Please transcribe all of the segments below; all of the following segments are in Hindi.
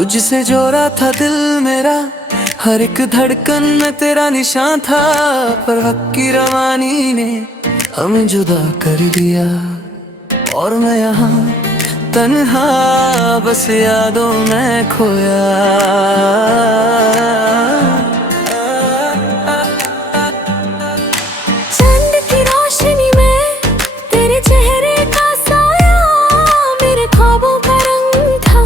तुझसे जोड़ा था दिल मेरा, हर एक धड़कन में तेरा निशान था। पर वक्त की रवानी ने हमें जुदा कर दिया, और मैं यहाँ तन्हा बस यादों में खोया। चांद की रोशनी में तेरे चेहरे का साया, मेरे ख्वाबों का रंग था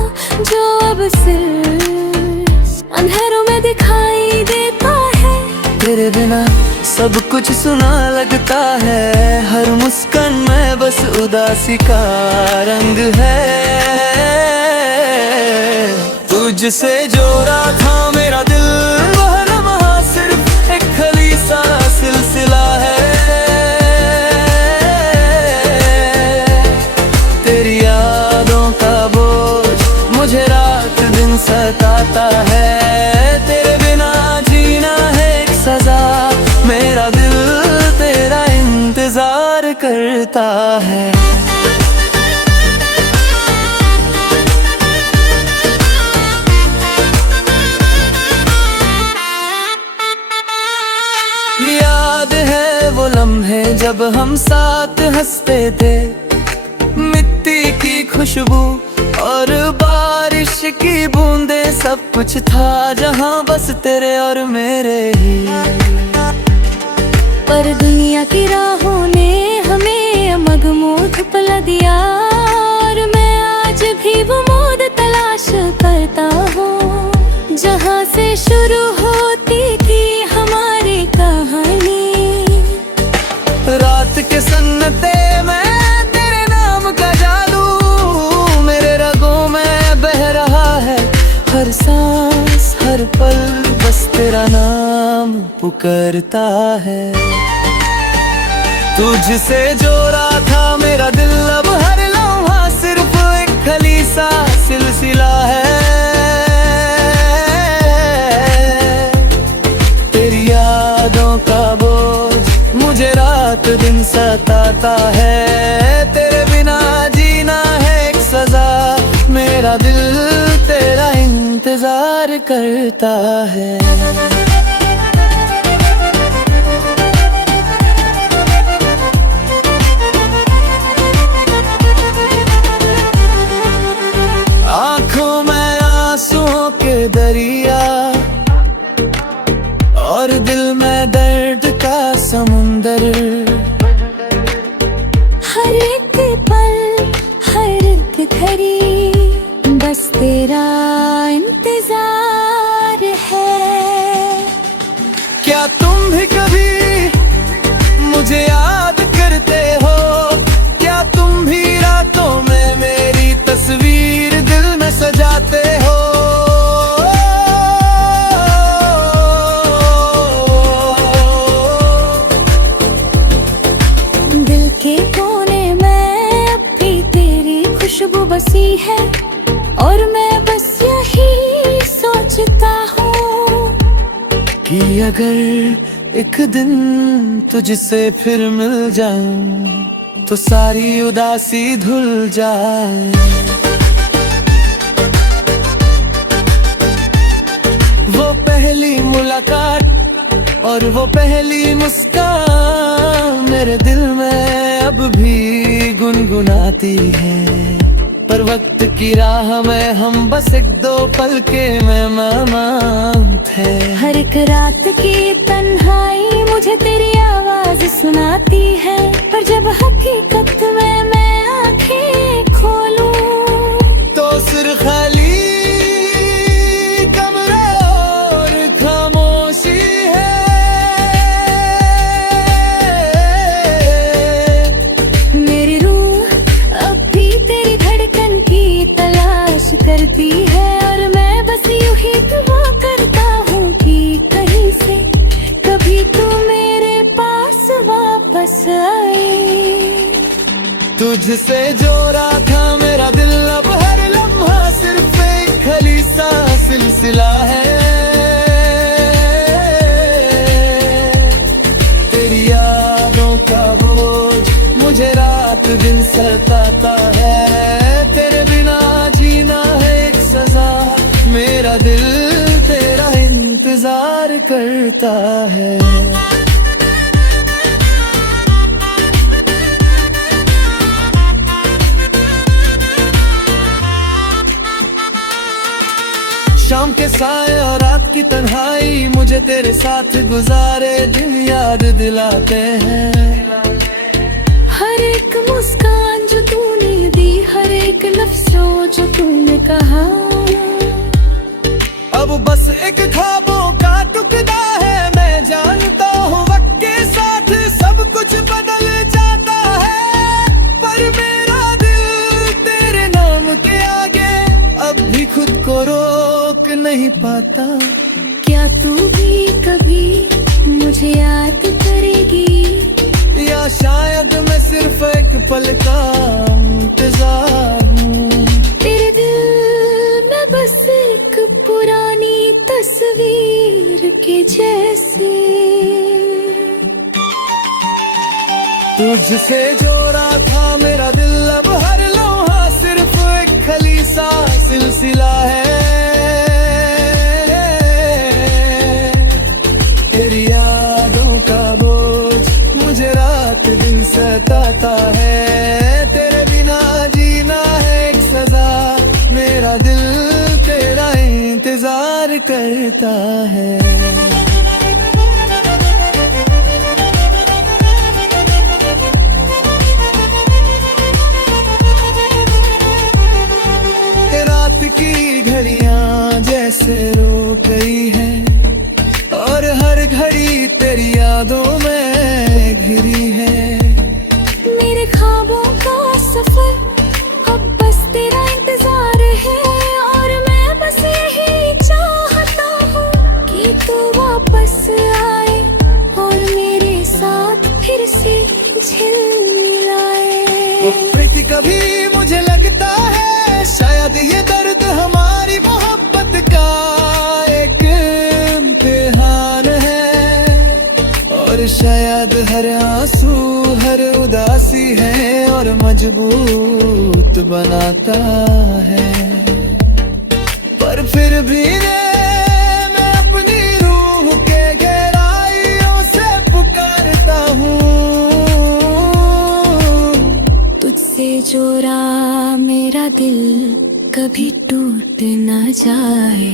जो अब सिर्फ अंधेरों में दिखाई देता है। तेरे बिना सब कुछ सुना लगता है, हर मुस्कान में बस उदासी का रंग है। तुझसे जोड़ा था मेरा दिल, वह लम्हा सिर्फ एक खाली सा सिलसिला है। तेरी यादों का बोझ मुझे रात दिन सताता है। तेरे बिना जीना है एक सजा, मेरा दिल तेरा इंतजार करता है। याद है वो लम्हे जब हम साथ हंसते थे, मिट्टी की खुशबू और बारिश की बूंदें, सब कुछ था जहां बस तेरे और मेरे ही। पर दुनिया की राहों ने हमें मगमूद पिला दिया, और मैं आज भी वो मोद तलाश करता हूँ जहाँ से शुरू होती थी हमारी कहानी। रात के सन्नते में तेरे नाम का जादू मेरे रगों में बह रहा है। हर सांस हर पल बस तेरा नाम पुकारता है। तुझसे जोड़ा था मेरा दिल, अब हर लम्हा सिर्फ एक खाली सा सिलसिला है। तेरी यादों का बोझ मुझे रात दिन सताता है। तेरे बिना जीना है एक सजा, मेरा दिल तेरा इंतजार करता है। आंखों में आंसुओं के दरिया, और दिल में दर्द का समुंदर। हर एक पल हर एक घड़ी बस तेरा इंतजार है। क्या तुम भी कभी मुझे याद करते हो? क्या तुम भी रातों में मेरी तस्वीर दिल में सजाते हो? दिल के कोने में अब भी तेरी खुशबू बसी है, और मैं बस यही सोचता हूँ कि अगर एक दिन तुझसे फिर मिल जाऊं तो सारी उदासी धुल जाए। वो पहली मुलाकात और वो पहली मुस्कान मेरे दिल में अब भी गुनगुनाती है। पर वक्त की राह में हम बस एक दो पल के मेहमान थे। हर एक रात की तन्हाई मुझे तेरी आवाज सुनाती है, पर जब हकीकत में मैं आंखें खोलूं तो सिर खाली कमरा और खामोशी है। मेरी रूह अब भी तेरी धड़कन की तलाश करती है, और मैं बस यूं ही दुआ करता हूँ कि कहीं से कभी तू मेरे पास वापस आए। तुझसे जोड़ा था मेरा दिल, अब हर लम्हा सिर्फ एक खाली सा सिलसिला है। तेरी यादों का बोझ मुझे रात दिन सताता है। तेरे बिना जीना है एक सजा, इंतजार करता है। शाम के साए और रात की तन्हाई मुझे तेरे साथ गुजारे दिन याद दिलाते हैं। हर एक मुस्कान जो तूने दी, हर एक लफ्ज़ जो तूने कहा, अब बस एक ख्वाबों का टुकड़ा है। मैं जानता हूँ वक्त के साथ सब कुछ बदल जाता है, पर मेरा दिल तेरे नाम के आगे अब भी खुद को रोक नहीं पाता। क्या तू भी कभी मुझे याद करेगी, या शायद मैं सिर्फ एक पल का इंतजार हूँ। तेरे दिल में बस एक पुरानी तस्वीर के जैसे। तुझसे जोड़ा था मेरा दिल, अब हर लम्हा सिर्फ एक खली सा सिलसिला है। तेरी यादों का बोझ मुझे रात दिन सताता है। तेरे बिना जीना है एक सजा, मेरा दिल तेरा इंतजार करता है। की घड़ियां जैसे रो गई है, और हर घड़ी तेरी यादों में घिरी है। मेरे ख्वाबों का सफर अब बस तेरा इंतजार है, और मैं बस यही चाहता हूँ कि तू वापस आए और मेरे साथ फिर से झिलमिलाए। प्रीति कभी मुझे लगता है शायद ये दर्द हमारी मोहब्बत का एक इम्तिहान है, और शायद हर आंसू हर उदासी है और मजबूत बनाता है। पर फिर भी मैं अपनी रूह के गहराइयों से पुकारता हूँ। तुझसे जोड़ा मेरा दिल कभी टूट न जाए।